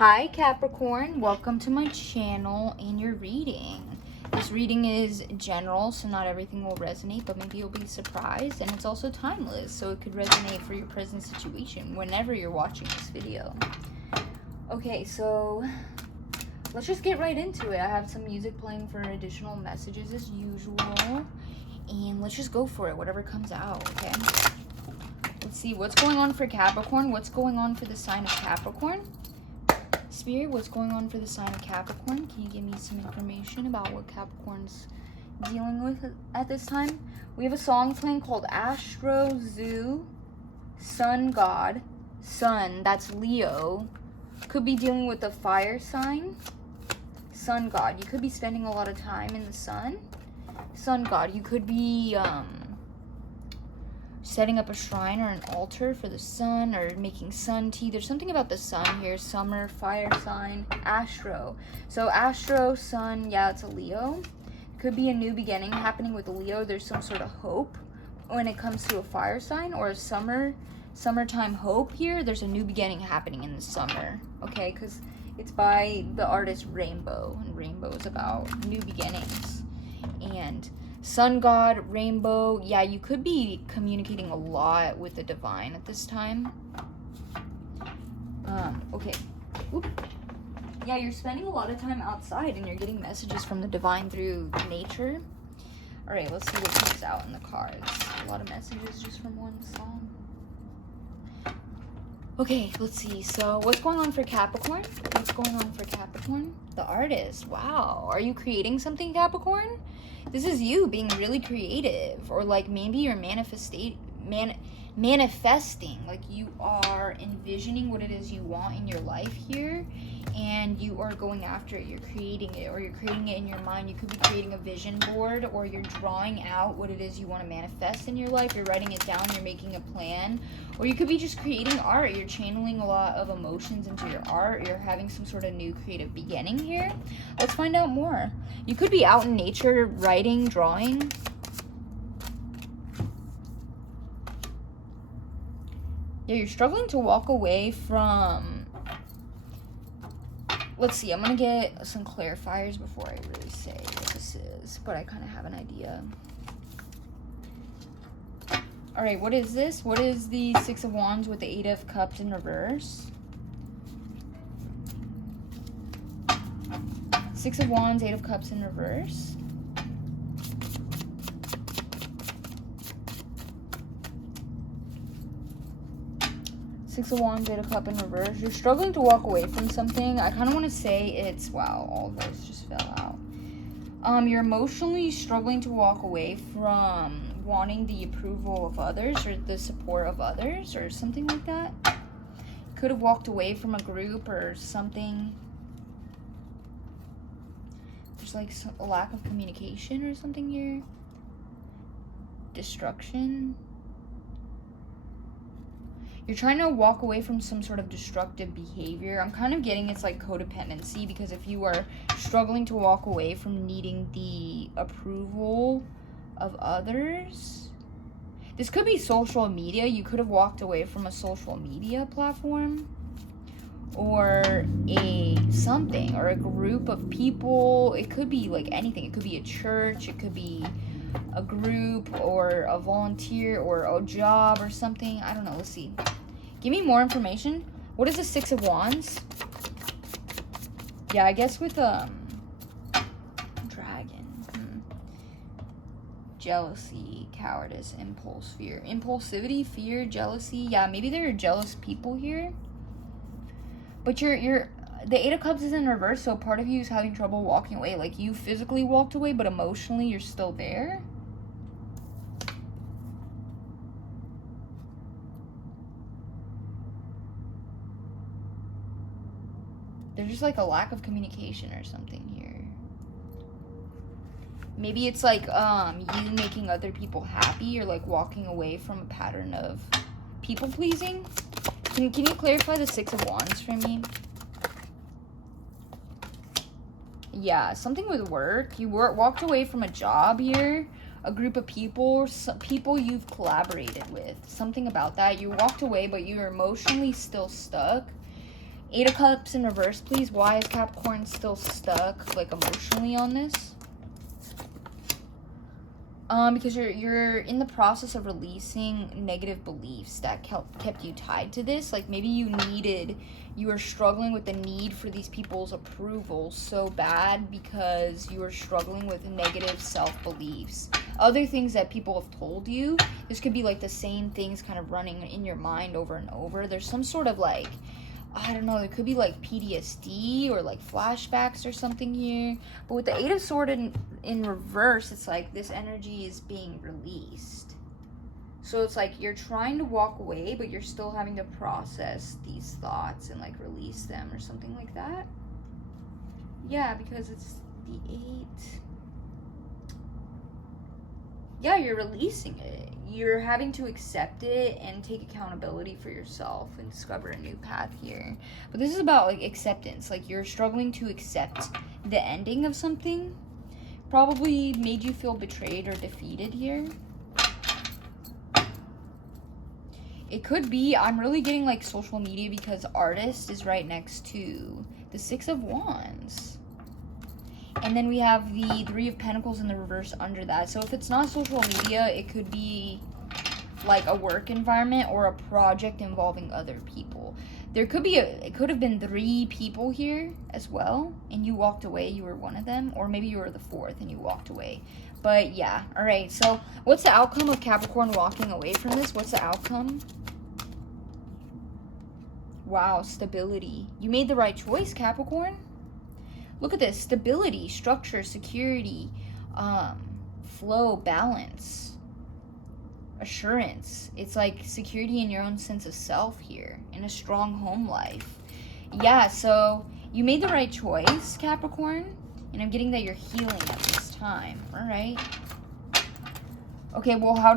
Hi Capricorn, welcome to my channel and your reading. This reading is general, so not everything will resonate, but maybe you'll be surprised. And it's also timeless, so it could resonate for your present situation whenever you're watching this video. Okay, so let's just get right into it. I have some music playing for additional messages as usual. And let's just go for it, whatever comes out, okay? Let's see what's going on for Capricorn. What's going on for the sign of Capricorn? Spirit, what's going on for the sign of Capricorn? Can you give me some information about what Capricorn's dealing with at this time? We have a song playing called Astro Zoo, Sun God. Sun, that's Leo. Could be dealing with the fire sign. Sun God, you could be spending a lot of time in the sun. Sun God, you could be setting up a shrine or an altar for the sun, or making sun tea. There's something about the sun here. Summer, fire sign, Astro. So Astro, sun, yeah, it's a Leo. Could be a new beginning happening with Leo. There's some sort of hope when it comes to a fire sign or a summertime hope here. There's a new beginning happening in the summer, okay? Because it's by the artist Rainbow, and Rainbow is about new beginnings. And Sun God, Rainbow, yeah, you could be communicating a lot with the divine at this time. Okay. Oop. Yeah, you're spending a lot of time outside and you're getting messages from the divine through nature. All right, let's see what comes out in the cards. A lot of messages just from one song. Okay, let's see. So what's going on for Capricorn? What's going on for Capricorn? The artist. Wow. Are you creating something, Capricorn? This is you being really creative, or like maybe you're manifesting, like you are envisioning what it is you want in your life here, and you are going after it. You're creating it, or you're creating it in your mind. You could be creating a vision board, or you're drawing out what it is you want to manifest in your life. You're writing it down, you're making a plan, or you could be just creating art. You're channeling a lot of emotions into your art. You're having some sort of new creative beginning here. Let's find out more. You could be out in nature, writing, drawing. Yeah, you're struggling to walk away from... Let's see, I'm going to get some clarifiers before I really say what this is, but I kind of have an idea. All right, what is this? What is the Six of Wands with the Eight of Cups in reverse? Six of Wands, Eight of Cups in reverse. Six of Wands, Eight of Cups in reverse. You're struggling to walk away from something. I kind of want to say it's, wow, all of those just fell out. You're emotionally struggling to walk away from wanting the approval of others or the support of others or something like that. Could have walked away from a group or something. There's like a lack of communication or something here. Destruction. You're trying to walk away from some sort of destructive behavior. I'm kind of getting it's like codependency, because if you are struggling to walk away from needing the approval of others, this could be social media. You could have walked away from a social media platform or something or a group of people. It could be like anything. It could be a church. It could be a group or a volunteer or a job or something. I don't know. Let's see. Give me more information. What is the Six of Wands? Yeah, I guess with dragon. Jealousy, cowardice, impulse, fear. Impulsivity, fear, jealousy. Yeah, maybe there are jealous people here. But the Eight of Cups is in reverse, so part of you is having trouble walking away. Like you physically walked away, but emotionally you're still there. There's just like a lack of communication or something here. Maybe it's like you making other people happy, or like walking away from a pattern of people pleasing. Can you clarify the Six of Wands for me? Yeah, something with work. You walked away from a job here, a group of people, people you've collaborated with. Something about that. You walked away, but you're emotionally still stuck. Eight of Cups in reverse, please. Why is Capricorn still stuck, like, emotionally on this? Because you're in the process of releasing negative beliefs that kept you tied to this. Like, maybe you were struggling with the need for these people's approval so bad because you were struggling with negative self-beliefs. Other things that people have told you, this could be like the same things kind of running in your mind over and over. There's some sort of like, I don't know, there could be like PTSD or like flashbacks or something here. But with the Eight of Swords in reverse, it's like this energy is being released. So it's like you're trying to walk away, but you're still having to process these thoughts and like release them or something like that. Yeah, because it's the 8. Yeah, you're releasing it. You're having to accept it and take accountability for yourself and discover a new path here. But this is about like acceptance. Like you're struggling to accept the ending of something. Probably made you feel betrayed or defeated here. It could be, I'm really getting like social media because artist is right next to the 6 of Wands. And then we have the 3 of Pentacles in the reverse under that. So if it's not social media, it could be like a work environment or a project involving other people. There could be it could have been 3 people here as well, and you walked away, you were one of them, or maybe you were the 4th and you walked away. But yeah, all right. So what's the outcome of Capricorn walking away from this? What's the outcome? Wow, stability. You made the right choice, Capricorn. Look at this, stability, structure, security, flow, balance, assurance. It's like security in your own sense of self here, in a strong home life. Yeah, so you made the right choice, Capricorn, and I'm getting that you're healing at this time. All right. Okay, well, how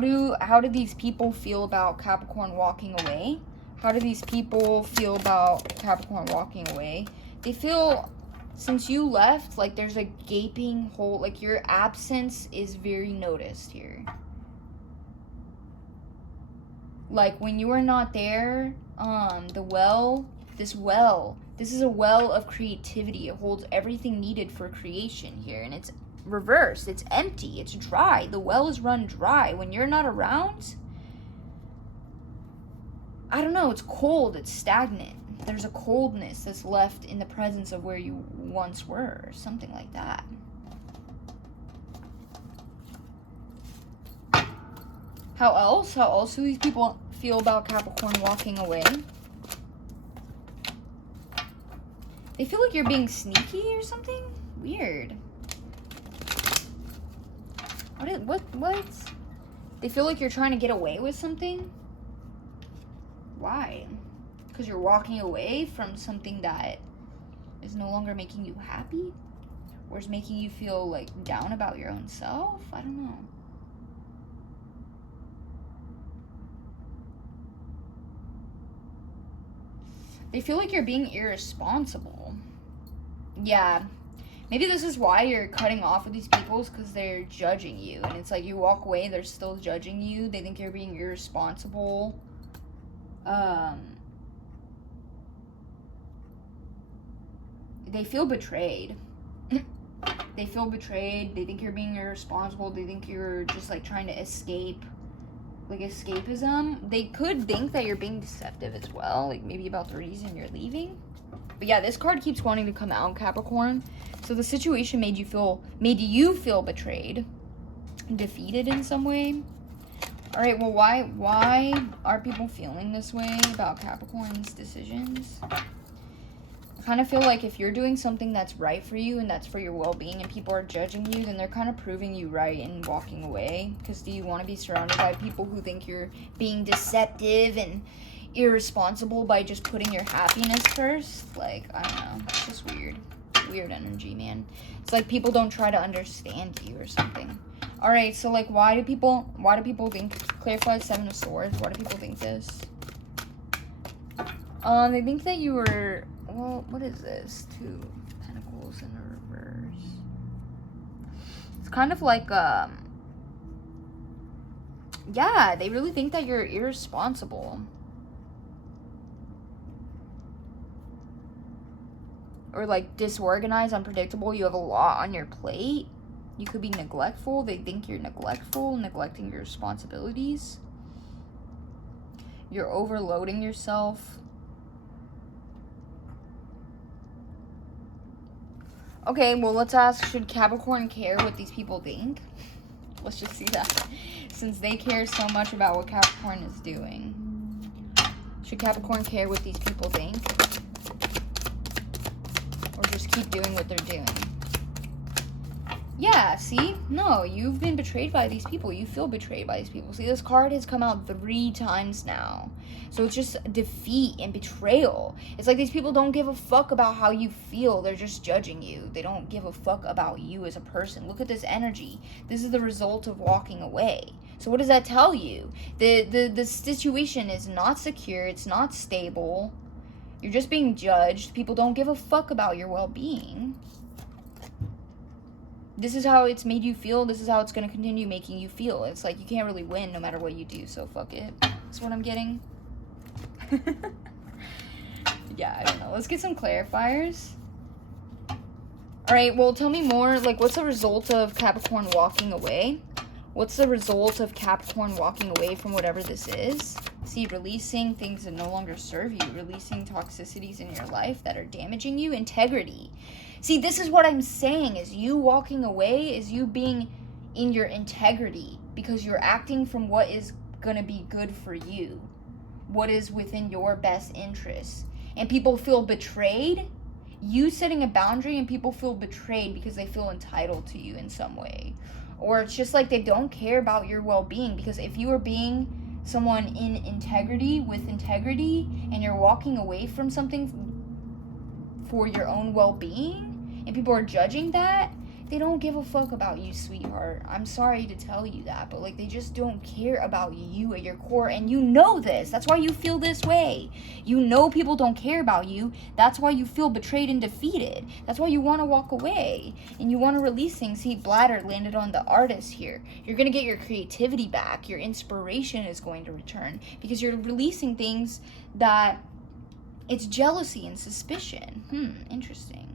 do these people feel about Capricorn walking away? How do these people feel about Capricorn walking away? They feel, since you left, like there's a gaping hole, like your absence is very noticed here. Like when you are not there, this is a well of creativity. It holds everything needed for creation here, and it's reversed. It's empty. It's dry. The well is run dry. When you're not around, I don't know, it's cold, it's stagnant. There's a coldness that's left in the presence of where you once were, something like that. How else do these people feel about Capricorn walking away? They feel like you're being sneaky or something? Weird. What? They feel like you're trying to get away with something? Why? Because you're walking away from something that is no longer making you happy? Or is making you feel like down about your own self? I don't know. They feel like you're being irresponsible. Yeah. Maybe this is why you're cutting off with these people, is because they're judging you. And it's like you walk away, they're still judging you. They think you're being irresponsible. They feel betrayed. They feel betrayed. They think you're being irresponsible. They think you're just like trying to escape. Like escapism. They could think that you're being deceptive as well. Like maybe about the reason you're leaving. But yeah, this card keeps wanting to come out, Capricorn. So the situation made you feel betrayed. Defeated in some way. Alright, well why are people feeling this way about Capricorn's decisions? I kind of feel like if you're doing something that's right for you and that's for your well-being and people are judging you, then they're kind of proving you right and walking away. Because do you want to be surrounded by people who think you're being deceptive and irresponsible by just putting your happiness first? Like, I don't know. It's just weird. Weird energy, man. It's like people don't try to understand you or something. Alright, so like why do people think Clarify 7 of Swords? Why do people think this? They think that you were, well, what is this? 2 Pentacles in the reverse. It's kind of like, yeah, they really think that you're irresponsible. or like disorganized, unpredictable. You have a lot on your plate. You could be neglectful. They think you're neglectful, neglecting your responsibilities. You're overloading yourself. Okay, well, let's ask, should Capricorn care what these people think? Let's just see that. Since they care so much about what Capricorn is doing. Should Capricorn care what these people think? Or just keep doing what they're doing? Yeah, see? No, you've been betrayed by these people. You feel betrayed by these people. See, this card has come out 3 times now. So it's just defeat and betrayal. It's like these people don't give a fuck about how you feel. They're just judging you. They don't give a fuck about you as a person. Look at this energy. This is the result of walking away. So what does that tell you? The situation is not secure. It's not stable. You're just being judged. People don't give a fuck about your well-being. This is how it's made you feel. This is how it's going to continue making you feel. It's like you can't really win no matter what you do, so fuck it. That's what I'm getting. Yeah, I don't know. Let's get some clarifiers. Alright, well, tell me more. Like, what's the result of Capricorn walking away? What's the result of Capricorn walking away from whatever this is? See, releasing things that no longer serve you. Releasing toxicities in your life that are damaging you. Integrity. See, this is what I'm saying, is you walking away, is you being in your integrity, because you're acting from what is going to be good for you, what is within your best interests. And people feel betrayed, you setting a boundary, and people feel betrayed because they feel entitled to you in some way. Or it's just like they don't care about your well-being, because if you are being someone in integrity, with integrity, and you're walking away from something for your own well-being, and people are judging that, they don't give a fuck about you, sweetheart. I'm sorry to tell you that, but like, they just don't care about you at your core, and you know this. That's why you feel this way. You know people don't care about you. That's why you feel betrayed and defeated. That's why you want to walk away, and you want to release things. See, bladder landed on the artist here. You're going to get your creativity back. Your inspiration is going to return, because you're releasing things that it's jealousy and suspicion. Interesting.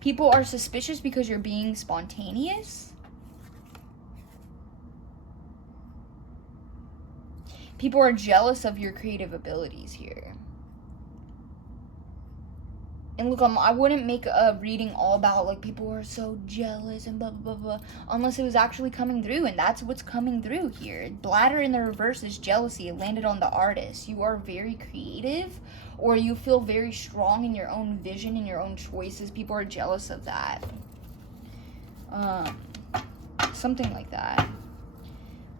People are suspicious because you're being spontaneous. People are jealous of your creative abilities here. And look, I wouldn't make a reading all about like people are so jealous and blah, blah, blah, unless it was actually coming through. And that's what's coming through here. Bladder in the reverse is jealousy. It landed on the artist. You are very creative, or you feel very strong in your own vision and your own choices. People are jealous of that. Something like that.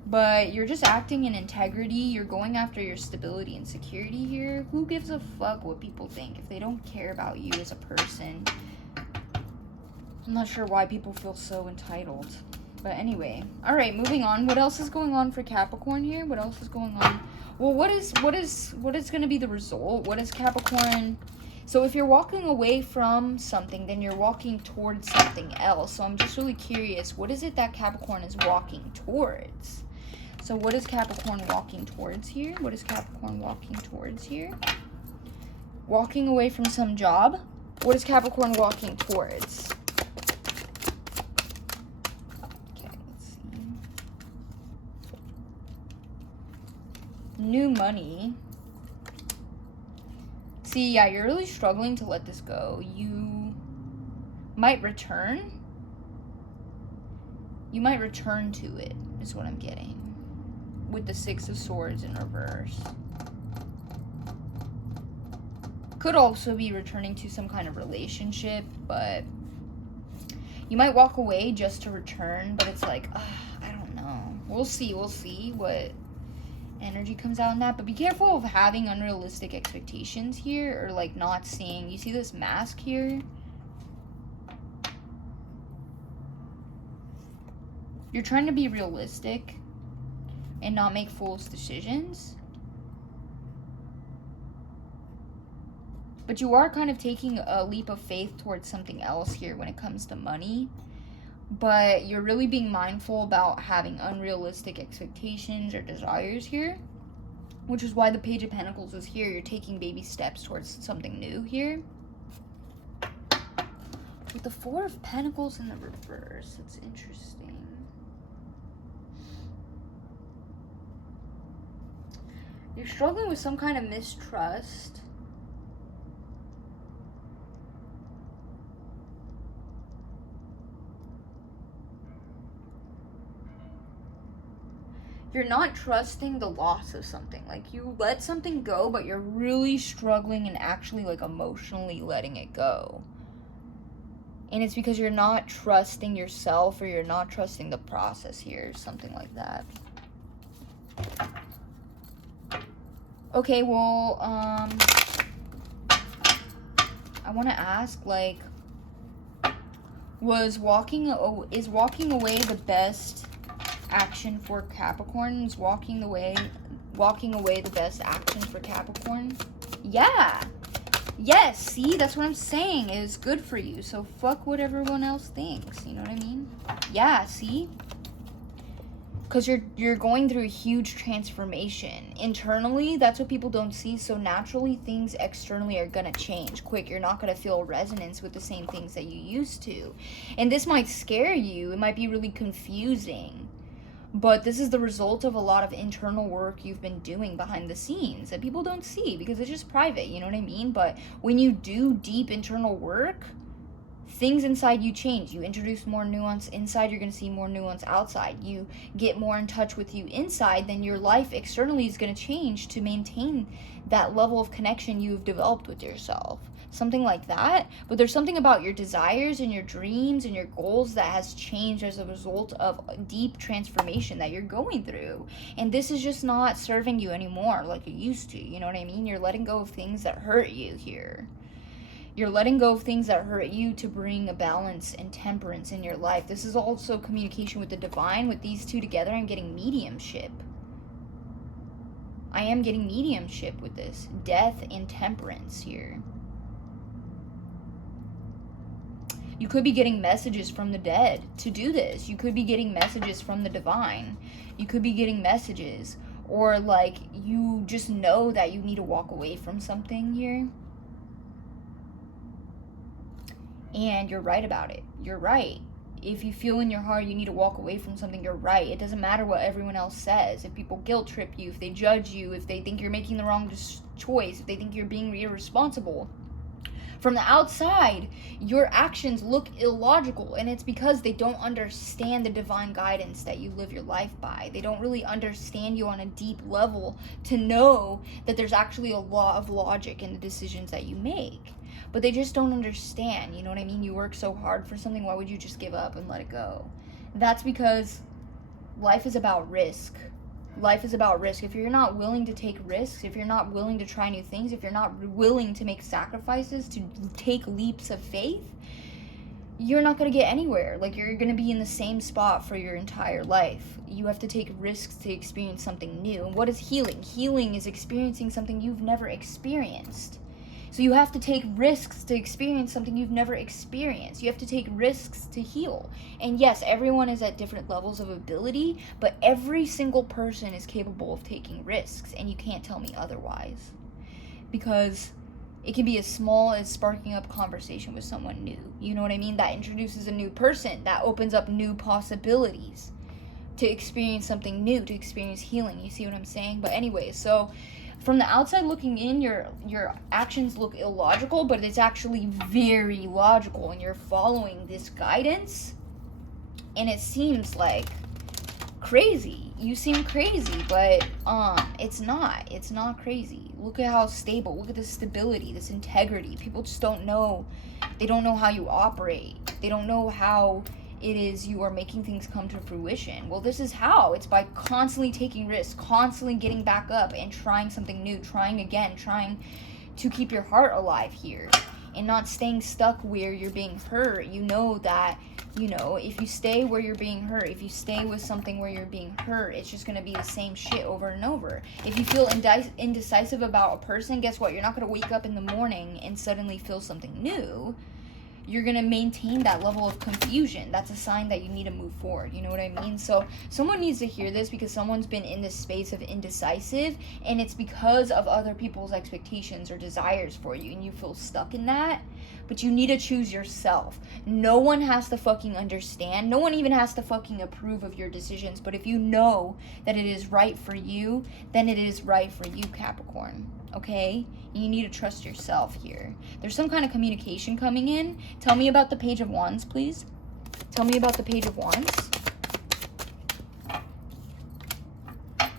But you're just acting in integrity. You're going after your stability and security here. Who gives a fuck what people think if they don't care about you as a person? I'm not sure why people feel so entitled. But anyway. Alright, moving on. What else is going on for Capricorn here? What else is going on? Well, what is going to be the result? What is Capricorn? So if you're walking away from something, then you're walking towards something else. So I'm just really curious, what is it that Capricorn is walking towards? So what is Capricorn walking towards here? What is Capricorn walking towards here? Walking away from some job. What is Capricorn walking towards? Okay, let's see. New money. See, yeah, you're really struggling to let this go. You might return. You might return to it, is what I'm getting. With the Six of Swords in reverse. Could also be returning to some kind of relationship, but you might walk away just to return, but it's like, I don't know. We'll see what energy comes out in that, but be careful of having unrealistic expectations here, or like not seeing. You see this mask here? You're trying to be realistic and not make foolish decisions, but you are kind of taking a leap of faith towards something else here when it comes to money. But you're really being mindful about having unrealistic expectations or desires here. which is why the Page of Pentacles is here. You're taking baby steps towards something new here. With the Four of Pentacles in the reverse, it's interesting. You're struggling with some kind of mistrust. You're not trusting the loss of something. Like, you let something go, but you're really struggling and actually, like, emotionally letting it go. And it's because you're not trusting yourself, or you're not trusting the process here, something like that. Okay, well, I want to ask, like, is walking away the best action for Capricorn? Is walking away the best action for Capricorn? Yeah. Yes, see, that's what I'm saying. It is good for you. So fuck what everyone else thinks. You know what I mean? Yeah, see? Because you're going through a huge transformation. Internally, that's what people don't see. So naturally, things externally are going to change quick. You're not going to feel resonance with the same things that you used to. And this might scare you. It might be really confusing. But this is the result of a lot of internal work you've been doing behind the scenes that people don't see because it's just private, you know what I mean? But when you do deep internal work, things inside you change. You introduce more nuance inside, you're going to see more nuance outside. You get more in touch with you inside, then your life externally is going to change to maintain that level of connection you've developed with yourself. Something like that. But there's something about your desires and your dreams and your goals that has changed as a result of deep transformation that you're going through. And this is just not serving you anymore like it used to. You know what I mean? You're letting go of things that hurt you here. You're letting go of things that hurt you to bring a balance and temperance in your life. This is also communication with the divine. With these two together, I'm getting mediumship. I am getting mediumship with this. Death and temperance here. You could be getting messages from the dead to do this. You could be getting messages from the divine. You could be getting messages. Or like you just know that you need to walk away from something here. And you're right about it. You're right. If you feel in your heart you need to walk away from something, you're right. It doesn't matter what everyone else says. If people guilt trip you, if they judge you, if they think you're making the wrong choice, if they think you're being irresponsible. From the outside, your actions look illogical, and it's because they don't understand the divine guidance that you live your life by. They don't really understand you on a deep level to know that there's actually a law of logic in the decisions that you make. But they just don't understand, you know what I mean? You work so hard for something, why would you just give up and let it go? That's because life is about risk. Life is about risk. If you're not willing to take risks, if you're not willing to try new things, if you're not willing to make sacrifices, to take leaps of faith, you're not going to get anywhere. Like, you're going to be in the same spot for your entire life. You have to take risks to experience something new. And what is healing? Healing is experiencing something you've never experienced. So you have to take risks to experience something you've never experienced. You have to take risks to heal. And yes, everyone is at different levels of ability, but every single person is capable of taking risks, and you can't tell me otherwise. Because it can be as small as sparking up conversation with someone new. You know what I mean? That introduces a new person, that opens up new possibilities to experience something new, to experience healing. You see what I'm saying? But anyway, so from the outside looking in, your actions look illogical, but it's actually very logical, and you're following this guidance, and it seems like crazy. You seem crazy, but it's not crazy. Look at how stable, look at the stability, this integrity. People just don't know. They don't know how you operate. They don't know how it is you are making things come to fruition. Well, this is how. It's by constantly taking risks, constantly getting back up and trying something new, trying again, trying to keep your heart alive here and not staying stuck where you're being hurt. You know that, you know, if you stay where you're being hurt, if you stay with something where you're being hurt, it's just going to be the same shit over and over. If you feel indecisive about a person, guess what? You're not going to wake up in the morning and suddenly feel something new. you're going to maintain that level of confusion. That's a sign that you need to move forward. You know what I mean? So someone needs to hear this, because someone's been in this space of indecisive, and it's because of other people's expectations or desires for you, and you feel stuck in that. But you need to choose yourself. No one has to fucking understand. No one even has to fucking approve of your decisions. But if you know that it is right for you, then it is right for you, Capricorn. Okay? You need to trust yourself here. There's some kind of communication coming in. Tell me about the Page of Wands, please. Tell me about the Page of Wands.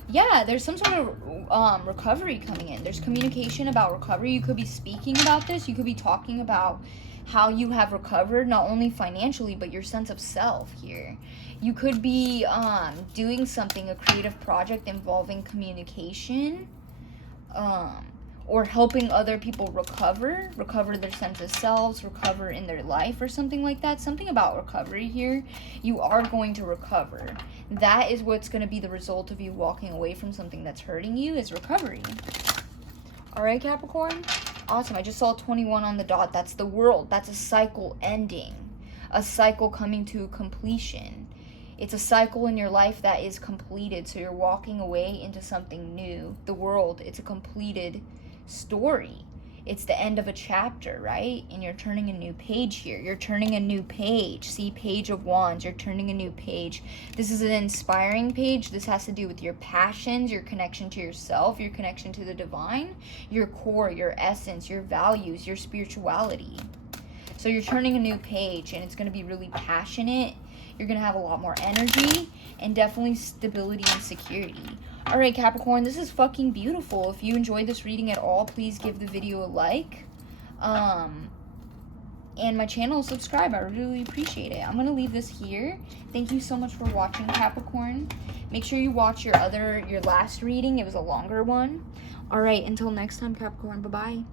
Yeah, there's some sort of recovery coming in. There's communication about recovery. You could be speaking about this. You could be talking about how you have recovered, not only financially, but your sense of self here. You could be doing something, a creative project involving communication, or helping other people recover their sense of selves, recover in their life, or something like that. Something about recovery here. You are going to recover. That is what's going to be the result of you walking away from something that's hurting you, is recovery. All right, Capricorn? Awesome. I just saw 21 on the dot. That's the world. That's a cycle ending. A cycle coming to completion. It's a cycle in your life that is completed, so you're walking away into something new. The world, it's a completed story. It's the end of a chapter, right? And you're turning a new page here. You're turning a new page. See, Page of Wands. You're turning a new page. This is an inspiring page. This has to do with your passions, your connection to yourself, your connection to the divine, your core, your essence, your values, your spirituality. So you're turning a new page, and it's going to be really passionate. You're going to have a lot more energy, and definitely stability and security. All right, Capricorn, this is fucking beautiful. If you enjoyed this reading at all, please give the video a like. And my channel, subscribe. I really appreciate it. I'm going to leave this here. Thank you so much for watching, Capricorn. Make sure you watch your last reading. It was a longer one. All right, until next time, Capricorn. Bye-bye.